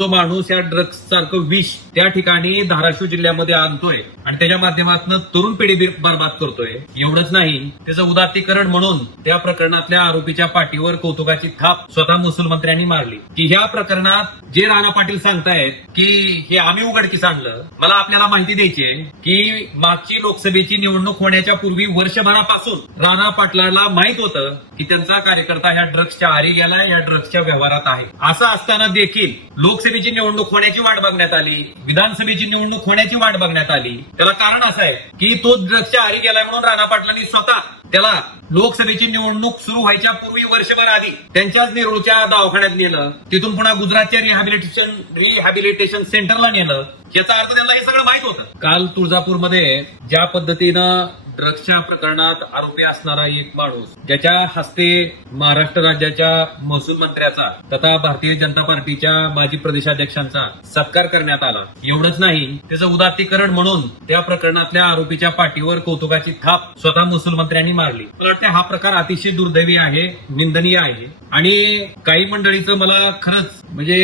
तो माणूस या ड्रग्ज सारखं विष त्या ठिकाणी धाराशिव जिल्ह्यामध्ये आणतोय आणि त्याच्या माध्यमातून तरुण पिढी बर्बाद करतोय एवढंच नाही त्याचं उदातीकरण म्हणून त्या प्रकरणातल्या आरोपीच्या पाठीवर कौतुकाची थाप स्वतः महसूल मंत्र्यांनी मारली की ह्या प्रकरणात जे राणा पाटील सांगतायत की हे आम्ही उघडकीस आणलं मला आपल्याला माहिती द्यायची की मागची लोकसभेची निवडणूक होण्याच्या पूर्वी वर्षभरापासून राणा पाटलाला माहित होतं की त्यांचा कार्यकर्ता ह्या ड्रग्जच्या आरी गेलाय या ड्रग्जच्या व्यवहारात आहे असं असताना देखील लोकसभा विधानसभेची निवडणूक होण्याची वाट बघण्यात आली विधानसभेची निवडणूक होण्याची वाट बघण्यात आली त्याला कारण असं आहे की तो द्रक्ष आरी गेलाय म्हणून राणा पाटलांनी स्वतः त्याला लोकसभेची निवडणूक सुरू व्हायच्या पूर्वी वर्षभर आधी त्यांच्याच नेरूळच्या दवाखान्यात नेलं तिथून पुन्हा गुजरातच्या रिहॅबिलिटेशन रिहॅबिलिटेशन सेंटरला नेलं याचा अर्थ त्यांना हे सगळं माहित होतं काल तुळजापूरमध्ये ज्या पद्धतीनं ड्रग्सच्या प्रकरणात आरोपी असणारा एक माणूस ज्याच्या हस्ते महाराष्ट्र राज्याच्या महसूल मंत्र्याचा तथा भारतीय जनता पार्टीच्या माजी प्रदेशाध्यक्षांचा सत्कार करण्यात आला एवढंच नाही त्याचं उदातीकरण म्हणून त्या प्रकरणातल्या आरोपीच्या पाठीवर कौतुकाची थाप स्वतः महसूल मंत्र्यांनी मारली मला वाटतं हा प्रकार अतिशय दुर्दैवी आहे निंदनीय आहे आणि काही मंडळीचं मला खरंच म्हणजे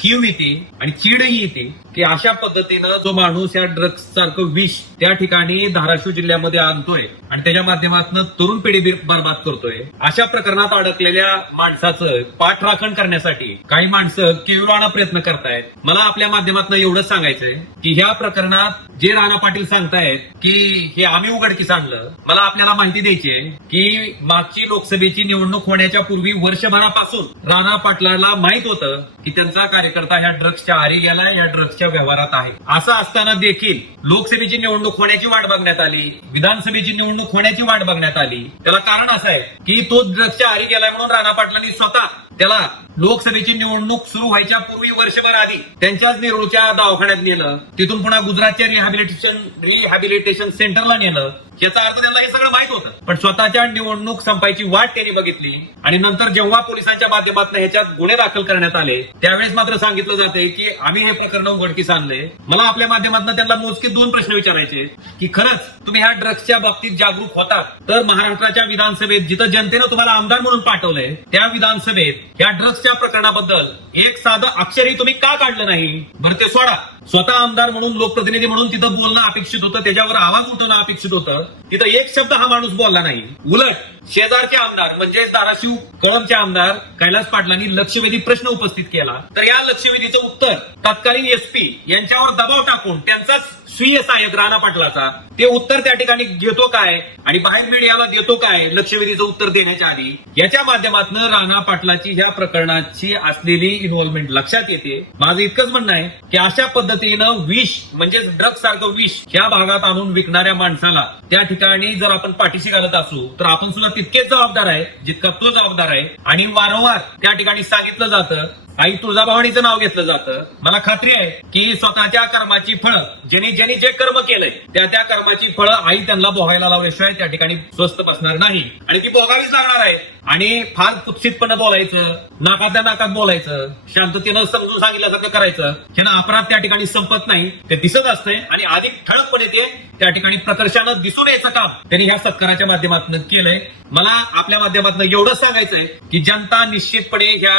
कीव येते आणि चीडही येते की अशा पद्धतीनं जो माणूस या ड्रग्ज सारखं विष त्या ठिकाणी धाराशिव जिल्ह्यामध्ये आणतोय आणि त्याच्या माध्यमातून तरुण पिढी बर्बाद करतोय अशा प्रकरणात अडकलेल्या माणसाचं पाठराखण करण्यासाठी काही माणसं किळवाना प्रयत्न करतायत मला आपल्या माध्यमातून एवढंच सांगायचंय की ह्या प्रकरणात जे राणा पाटील सांगतायत की हे आम्ही उघडकीस आणलं मला आपल्याला माहिती द्यायची आहे की मागची लोकसभेची निवडणूक होण्याच्या पूर्वी वर्षभरापासून राणा पाटलाला माहित होतं कळलं की त्यांचा कार्यकर्ता ह्या ड्रग्सच्या आरी गेला या ड्रग्सच्या व्यवहारात आहे असं असताना देखील लोकसभेची निवडणूक होण्याची वाट बघण्यात आली विधानसभेची निवडणूक होण्याची वाट बघण्यात आली त्याला कारण असं आहे की तो ड्रग्सच्या आरी गेलाय म्हणून राणा पाटलांनी स्वतः त्याला लोकसभेची निवडणूक सुरू व्हायच्या पूर्वी वर्षभर आधी त्यांच्याच नेहरूच्या दवाखान्यात नेलं तिथून पुन्हा गुजरातच्या रिहॅबिलिटेशन रिहॅबिलिटेशन सेंटरला नेलं याचा अर्थ त्यांना हे सगळं माहित होतं पण स्वतःच्या निवडणूक संपायची वाट त्यांनी बघितली आणि नंतर जेव्हा पोलिसांच्या माध्यमातून ह्याच्यात गुन्हे दाखल करण्यात आले त्यावेळेस मात्र सांगितलं जाते की आम्ही हे प्रकरण उघडकीस आणले मला आपल्या माध्यमातून त्यांना मोजके दोन प्रश्न विचारायचे की खरंच तुम्ही ह्या ड्रग्सच्या बाबतीत जागरूक होतात तर महाराष्ट्राच्या विधानसभेत जिथं जनतेनं तुम्हाला आमदार म्हणून पाठवलंय त्या विधानसभेत या ड्रग्सच्या प्रकरणाबद्दल एक साधं अक्षरही तुम्ही का काढलं नाही भरते सोडा स्वतः आमदार म्हणून लोकप्रतिनिधी म्हणून तिथं बोलणं अपेक्षित होतं त्याच्यावर आवाज उठवणं अपेक्षित होतं तिथं एक शब्द हा माणूस बोलला नाही उलट शेजारचे आमदार म्हणजे धाराशिव कळमचे आमदार कैलास पाटलांनी लक्षवेधी प्रश्न उपस्थित केला तर या लक्षवेधीचं उत्तर तत्कालीन एसपी यांच्यावर दबाव टाकून त्यांचाच स्वीय सहाय्यक राणा पाटलाचा ते उत्तर त्या ठिकाणी घेतो काय आणि बाहेर मीडियाला देतो काय लक्षवेधीचं उत्तर देण्याच्या आधी याच्या माध्यमातून राणा पाटलाची या प्रकरणाची असलेली इन्व्हॉल्वमेंट लक्षात येते माझं इतकंच म्हणणं आहे की अशा पद्धती पद्धतीनं विष म्हणजेच ड्रग सारखं विष ह्या भागात आणून विकणाऱ्या माणसाला त्या ठिकाणी जर आपण पाठीशी घालत असू तर आपण सुद्धा तितकेच जबाबदार आहे जितका तो जबाबदार आहे आणि वारंवार त्या ठिकाणी सांगितलं जातं आई तुळजाभवानीचं नाव घेतलं जातं मला खात्री आहे की स्वतःच्या कर्माची फळ ज्यांनी ज्यांनी जे कर्म केलंय त्या त्या कर्माची फळं आई त्यांना बोहायला लावल्याशिवाय त्या ठिकाणी स्वस्त बसणार नाही आणि ती बोगावीच लागणार आहे आणि फार कुत्सितपणे बोलायचं नाकातल्या नाकात बोलायचं शांततेनं समजून सांगितल्यासारखं करायचं त्यांना अपराध त्या ठिकाणी संपत नाही ते दिसत असतंय आणि अधिक ठळकपणे ते त्या ठिकाणी प्रकर्षानं दिसून यायचं काम त्यांनी ह्या सत्काराच्या माध्यमातून केलंय मला आपल्या माध्यमातून एवढं सांगायचं आहे की जनता निश्चितपणे ह्या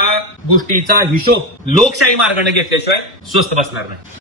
गोष्टीचा हिशोब लोकशाही मार्गाने घेतल्याशिवाय स्वस्त बसणार नाही